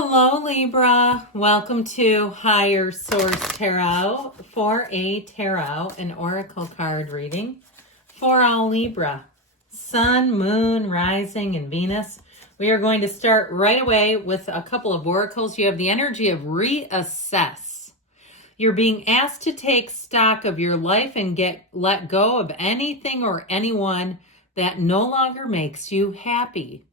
Hello, Libra. Welcome to Higher Source Tarot for a tarot and oracle card reading for all Libra. Sun, Moon, Rising, and Venus. We are going to start right away with a couple of oracles. You have the energy of reassess. You're being asked to take stock of your life and let go of anything or anyone that no longer makes you happy.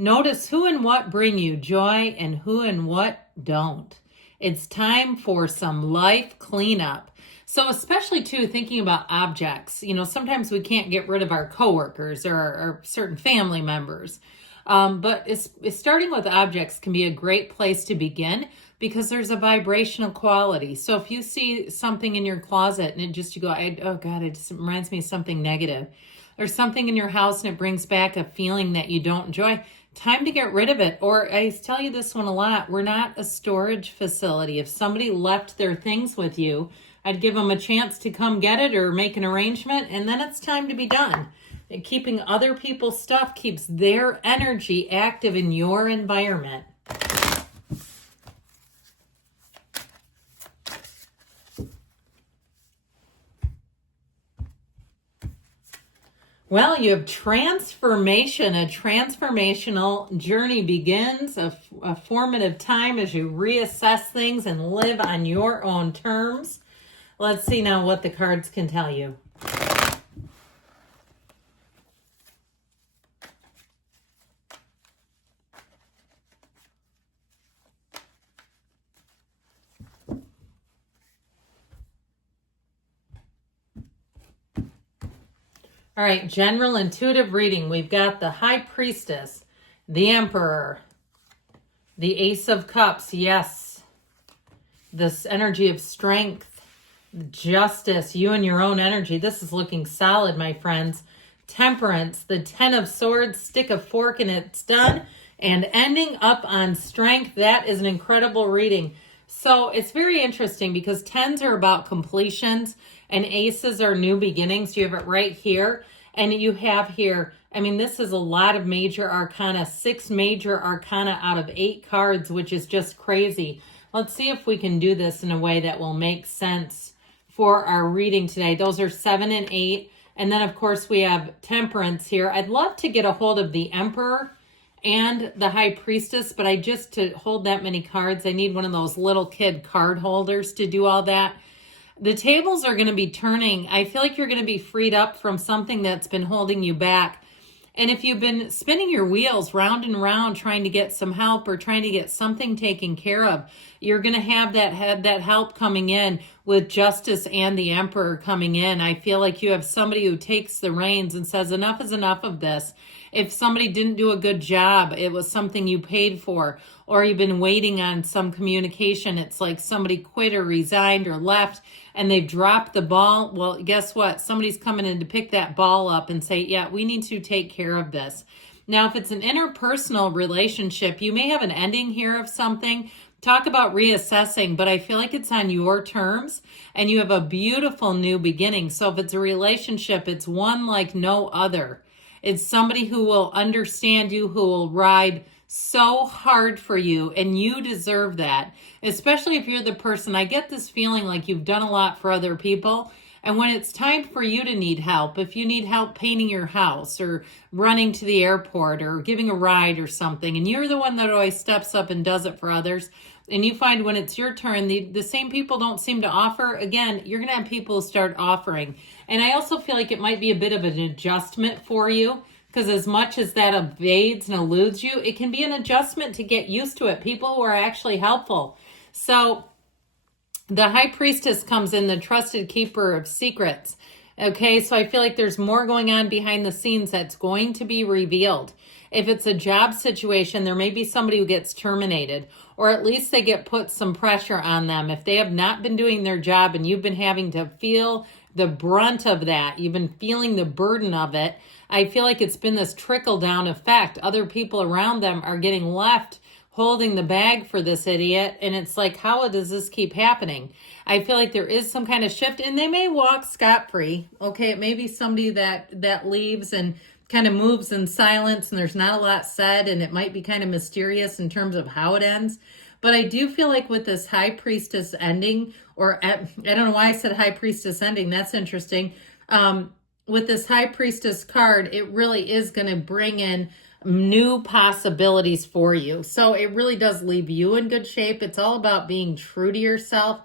Notice who and what bring you joy and who and what don't. It's time for some life cleanup. So especially too, thinking about objects, sometimes we can't get rid of our coworkers or certain family members. But it's starting with objects can be a great place to begin because there's a vibrational quality. So if you see something in your closet and it just reminds me of something negative, or something in your house and it brings back a feeling that you don't enjoy, time to get rid of it. Or I tell you this one a lot, we're not a storage facility. If somebody left their things with you, I'd give them a chance to come get it or make an arrangement, and then it's time to be done. And keeping other people's stuff keeps their energy active in your environment. Well, you have transformation. A transformational journey begins, a formative time as you reassess things and live on your own terms. Let's see now what the cards can tell you. All right, general intuitive reading. We've got the High Priestess, the Emperor, the Ace of Cups, yes. This energy of strength, justice, you and your own energy. This is looking solid, my friends. Temperance, the Ten of Swords, stick a fork and it's done. And ending up on strength, that is an incredible reading. So it's very interesting because tens are about completions and aces are new beginnings. You have it right here. And you have here, this is a lot of Major Arcana, 6 Major Arcana out of 8 cards, which is just crazy. Let's see if we can do this in a way that will make sense for our reading today. Those are 7 and 8. And then, of course, we have Temperance here. I'd love to get a hold of the Emperor and the High Priestess, but to hold that many cards, I need one of those little kid card holders to do all that. The tables are going to be turning. I feel like you're going to be freed up from something that's been holding you back. And if you've been spinning your wheels round and round trying to get some help or trying to get something taken care of, you're going to have that help coming in with Justice and the Emperor coming in. I feel like you have somebody who takes the reins and says, enough is enough of this. If somebody didn't do a good job, it was something you paid for, or you've been waiting on some communication. It's like somebody quit or resigned or left and they've dropped the ball. Well, guess what? Somebody's coming in to pick that ball up and say, yeah, we need to take care of this. Now, if it's an interpersonal relationship, you may have an ending here of something. Talk about reassessing, but I feel like it's on your terms and you have a beautiful new beginning. So if it's a relationship, it's one like no other. It's somebody who will understand you, who will ride so hard for you, and you deserve that. Especially if you're the person, I get this feeling like you've done a lot for other people, and when it's time for you to need help, if you need help painting your house or running to the airport or giving a ride or something, and you're the one that always steps up and does it for others, and you find when it's your turn, the same people don't seem to offer, again, you're going to have people start offering. And I also feel like it might be a bit of an adjustment for you, because as much as that evades and eludes you, it can be an adjustment to get used to it. People who are actually helpful. So the High Priestess comes in, the trusted keeper of secrets. Okay, so I feel like there's more going on behind the scenes that's going to be revealed. If it's a job situation, there may be somebody who gets terminated, or at least they get put some pressure on them. If they have not been doing their job and you've been having to feel the brunt of that, you've been feeling the burden of it, I feel like it's been this trickle-down effect. Other people around them are getting left holding the bag for this idiot, and it's like, how does this keep happening? I feel like there is some kind of shift, and they may walk scot-free. Okay, it may be somebody that leaves and kind of moves in silence and there's not a lot said, and it might be kind of mysterious in terms of how it ends. But I do feel like with this High Priestess ending, or I don't know why I said High Priestess ending. That's interesting. With this High Priestess card, it really is going to bring in new possibilities for you. So it really does leave you in good shape. It's all about being true to yourself.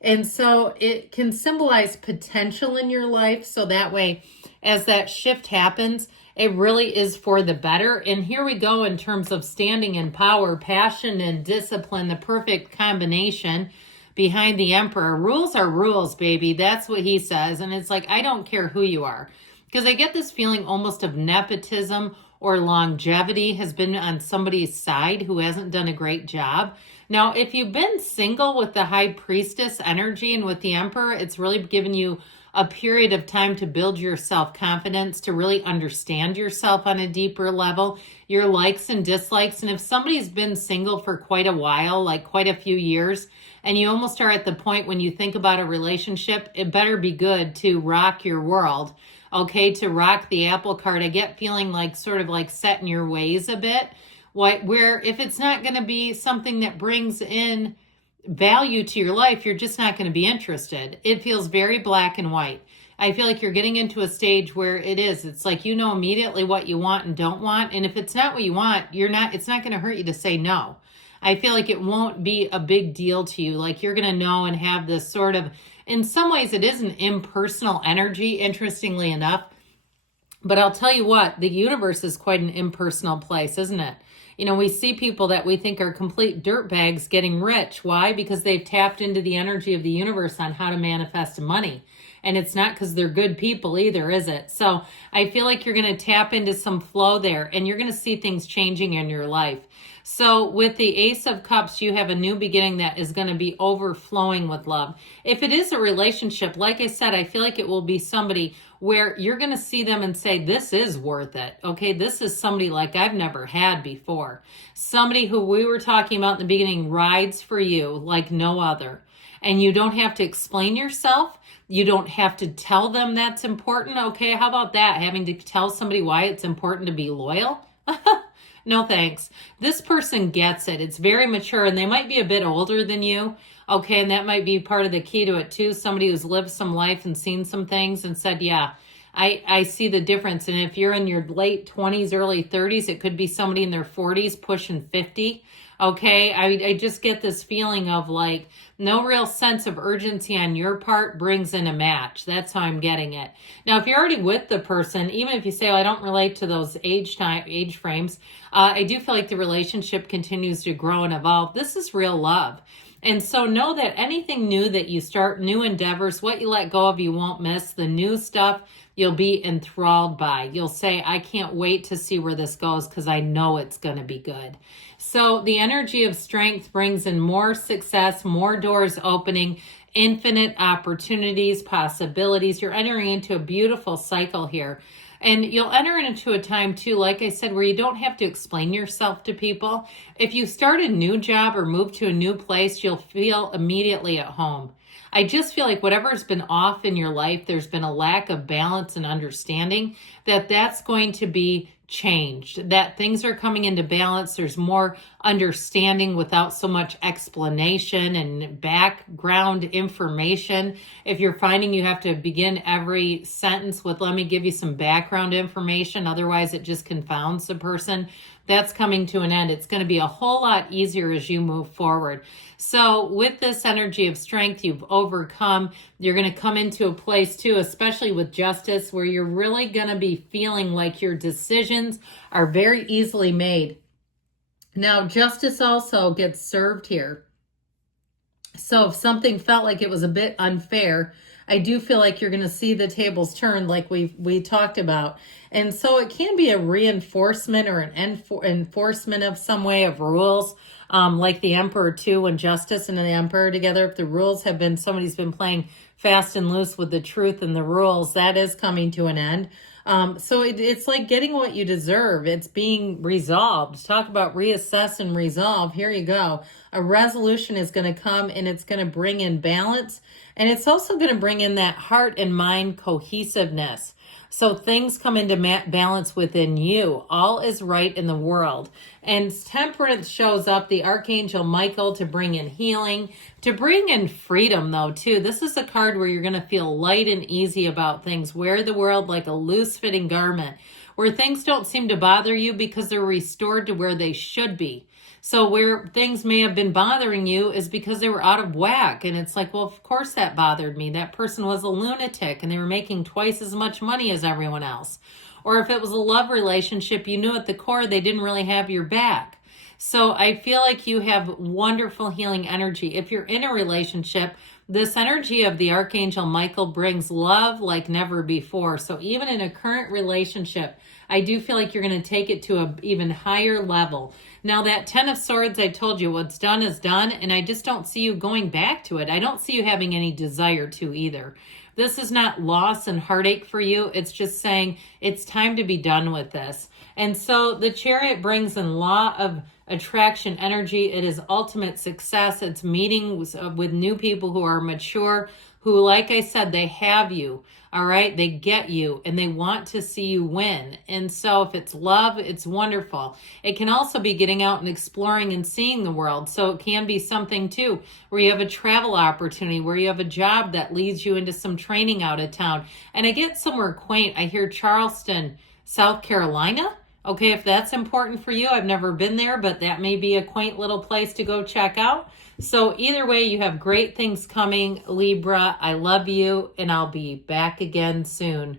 And so it can symbolize potential in your life. So that way, as that shift happens, it really is for the better. And here we go in terms of standing in power, passion, and discipline, the perfect combination behind the Emperor. Rules are rules, baby. That's what he says. And it's like, I don't care who you are. Because I get this feeling almost of nepotism or longevity has been on somebody's side who hasn't done a great job. Now, if you've been single with the High Priestess energy and with the Emperor, it's really given you a period of time to build your self-confidence, to really understand yourself on a deeper level, your likes and dislikes. And if somebody's been single for quite a while, like quite a few years, and you almost are at the point when you think about a relationship, it better be good to rock your world, okay, to rock the apple cart. I get feeling like sort of like set in your ways a bit, where if it's not going to be something that brings in value to your life, you're just not going to be interested. It feels very black and white. I feel like you're getting into a stage where it's like you know immediately what you want and don't want. And if it's not what you want, it's not going to hurt you to say no. I feel like it won't be a big deal to you. Like you're going to know and have this sort of, in some ways it is an impersonal energy, interestingly enough. But I'll tell you what, the universe is quite an impersonal place, isn't it? You know, we see people that we think are complete dirtbags getting rich. Why? Because they've tapped into the energy of the universe on how to manifest money. And it's not because they're good people either, is it? So I feel like you're going to tap into some flow there and you're going to see things changing in your life. So with the Ace of Cups, you have a new beginning that is going to be overflowing with love. If it is a relationship, like I said, I feel like it will be somebody where you're going to see them and say, this is worth it. Okay, this is somebody like I've never had before. Somebody who we were talking about in the beginning rides for you like no other. And you don't have to explain yourself. You don't have to tell them that's important. Okay, how about that? Having to tell somebody why it's important to be loyal? No thanks. This person gets it. It's very mature and they might be a bit older than you. Okay, and that might be part of the key to it too. Somebody who's lived some life and seen some things and said, yeah, I see the difference. And if you're in your late 20s, early 30s, it could be somebody in their 40s pushing 50. Okay, I just get this feeling of like no real sense of urgency on your part brings in a match. That's how I'm getting it. Now, if you're already with the person, even if you say, oh, I don't relate to those age frames, I do feel like the relationship continues to grow and evolve. This is real love. And so know that anything new that you start, new endeavors, what you let go of, you won't miss. The new stuff you'll be enthralled by. You'll say, I can't wait to see where this goes because I know it's going to be good. So the energy of strength brings in more success, more doors opening, infinite opportunities, possibilities. You're entering into a beautiful cycle here. And you'll enter into a time too, like I said, where you don't have to explain yourself to people. If you start a new job or move to a new place, you'll feel immediately at home. I just feel like whatever's been off in your life, there's been a lack of balance and understanding, that's going to be changed, that things are coming into balance. There's more understanding without so much explanation and background information. If you're finding you have to begin every sentence with, let me give you some background information, otherwise it just confounds the person, that's coming to an end. It's going to be a whole lot easier as you move forward. So with this energy of strength, you've overcome. You're going to come into a place too, especially with justice, where you're really going to be feeling like your decisions are very easily made. Now, justice also gets served here. So if something felt like it was a bit unfair, I do feel like you're going to see the tables turn like we talked about. And so it can be a reinforcement or an enforcement of some way of rules, like the Emperor too, when Justice and the Emperor together, if the rules have been, somebody's been playing fast and loose with the truth and the rules, that is coming to an end. So it's like getting what you deserve. It's being resolved. Talk about reassess and resolve. Here you go. A resolution is going to come and it's going to bring in balance. And it's also going to bring in that heart and mind cohesiveness. So things come into balance within you. All is right in the world. And Temperance shows up, the Archangel Michael, to bring in healing, to bring in freedom, though, too. This is a card where you're going to feel light and easy about things. Wear the world like a loose-fitting garment, where things don't seem to bother you because they're restored to where they should be. So where things may have been bothering you is because they were out of whack. And it's like, well, of course that bothered me. That person was a lunatic and they were making twice as much money as everyone else. Or if it was a love relationship, you knew at the core they didn't really have your back. So I feel like you have wonderful healing energy. If you're in a relationship, this energy of the Archangel Michael brings love like never before. So even in a current relationship, I do feel like you're going to take it to an even higher level. Now that 10 of Swords, I told you what's done is done, and I just don't see you going back to it. I don't see you having any desire to either. This is not loss and heartache for you. It's just saying it's time to be done with this. And so the Chariot brings in law of attraction energy. It is ultimate success. It's meetings with new people who are mature, who, like I said, they have you, all right? They get you, and they want to see you win. And so if it's love, it's wonderful. It can also be getting out and exploring and seeing the world. So it can be something, too, where you have a travel opportunity, where you have a job that leads you into some training out of town. And I get somewhere quaint. I hear Charleston, South Carolina. Okay, if that's important for you, I've never been there, but that may be a quaint little place to go check out. So either way, you have great things coming, Libra. I love you, and I'll be back again soon.